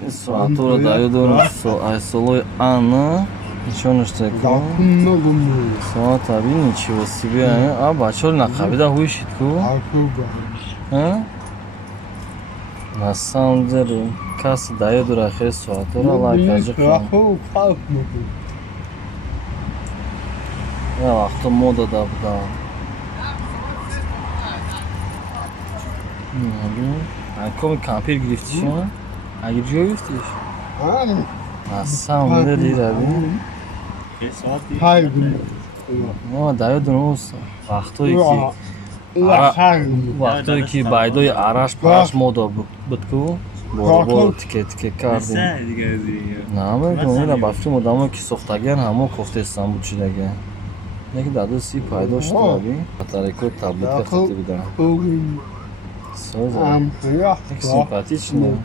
این ساعت رو دایو دارم سولوی آنه نشونشته کو ساعت تابینی چی وسی بیایه بچه ها نقابیده هویشید کو на самом деле касса дает урахе суатура лайкажи я вақто мода да будам коми кампир гирифтиш агир ҷо гирифтиш на самом деле раби дает дуруст вақтое ки байдои араш параш мода буд ку боробор тике кардем намедонам ина ба фикри одамое ки сохтагиан ҳамо кофтестан буд шудагиан яке дадоси пайдо шудаби тарикои таблетка хати будам симпатичный